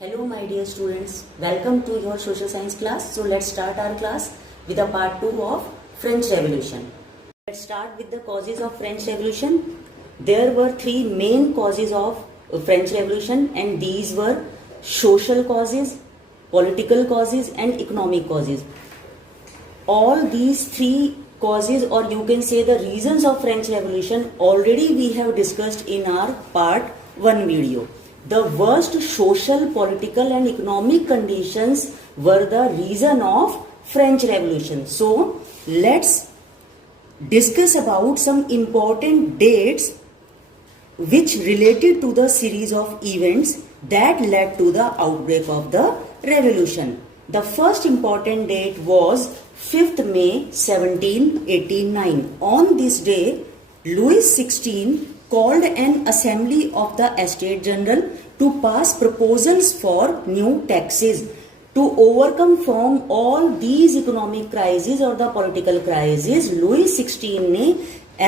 Hello my dear students, welcome to your social science class. So let's start our class with a part 2 of French Revolution. Let's start with the causes of French Revolution. There were three main causes of French Revolution, and these were social causes, political causes and economic causes. All these three causes, or you can say the reasons of French Revolution, already we have discussed in our part 1 video. The worst social, political and economic conditions were the reason of French Revolution. So let's discuss about some important dates which related to the series of events that led to the outbreak of the revolution. The first important date was 5th May 1789. On this day, Louis XVI called an assembly of the Estates General to pass proposals for new taxes to overcome from all these economic crises or the political crises. Louis XVI ने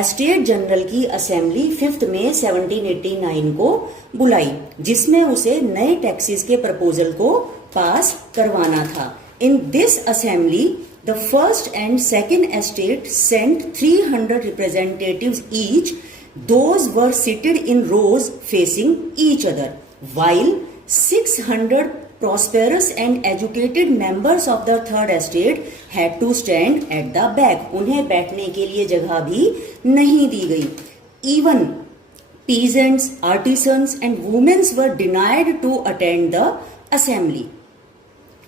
estate general की assembly 5 मई 1789 को बुलाई, जिसमें उसे नए taxes के proposal को पास करवाना था. In this assembly the first and second estate sent 300 representatives each. Those were seated in rows facing each other, while 600 prosperous and educated members of the third estate had to stand at the back. उन्हें बैठने के लिए जगह भी नहीं दी गई. Even peasants, artisans and women were denied to attend the assembly.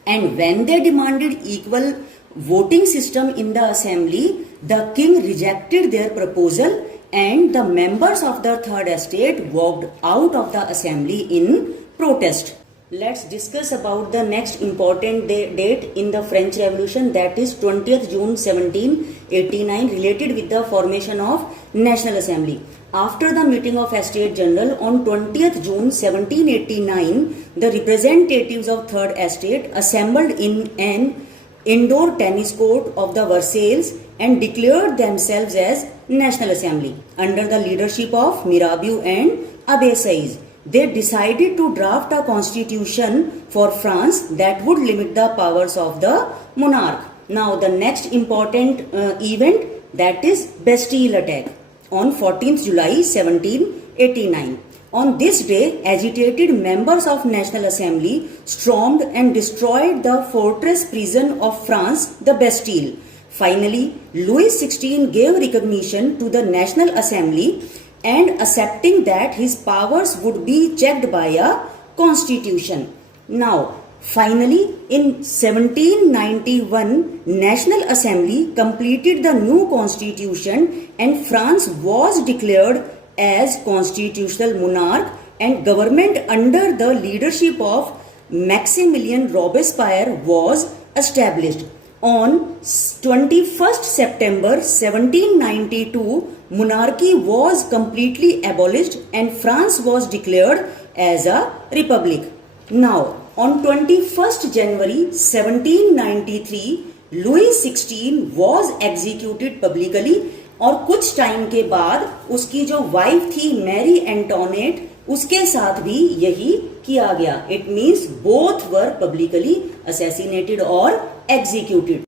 And when they demanded equal voting system in the assembly, the king rejected their proposal and the members of the third estate walked out of the assembly in protest. Let's discuss about the next important date in the French Revolution, that is 20th June 1789, related with the formation of National Assembly. After the meeting of Estates General on 20th June 1789, the representatives of Third Estate assembled in an indoor tennis court of the Versailles and declared themselves as National Assembly under the leadership of Mirabeau and Abbé Sieyès. They decided to draft a constitution for France that would limit the powers of the monarch. Now the next important event, that is Bastille attack on 14th July 1789. On this day, agitated members of National Assembly stormed and destroyed the fortress prison of France, the Bastille. Finally, Louis XVI gave recognition to the National Assembly and accepting that his powers would be checked by a constitution. Now, finally, in 1791, National Assembly completed the new constitution and France was declared as constitutional monarch, and government under the leadership of Maximilien Robespierre was established. On 21st September 1792, monarchy was completely abolished and France was declared as a republic. Now, on 21st January 1793, Louis XVI was executed publicly, और कुछ time के बाद उसकी जो wife थी Mary Antoinette, उसके साथ भी यही किया गया. It means both were publicly assassinated or executed.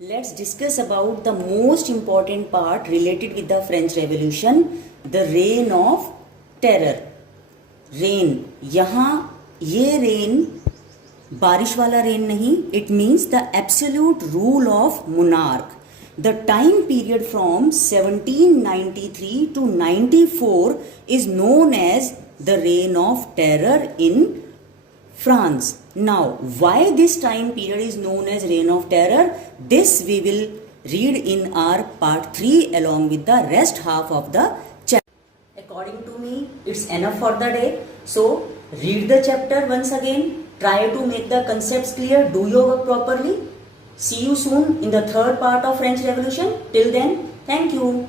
Let's discuss about the most important part related with the French Revolution, the reign of terror. Reign, यहाँ ये रेन बारिश वाला रेन नहीं, it means the absolute rule of monarch. The time period from 1793 to 94 is known as the reign of terror in France. Now, why this time period is known as reign of terror? This we will read in our part 3 along with the rest half of the chapter. According to me, it's enough for the day. So, read the chapter once again. Try to make the concepts clear. Do your work properly. See you soon in the third part of French Revolution. Till then, thank you.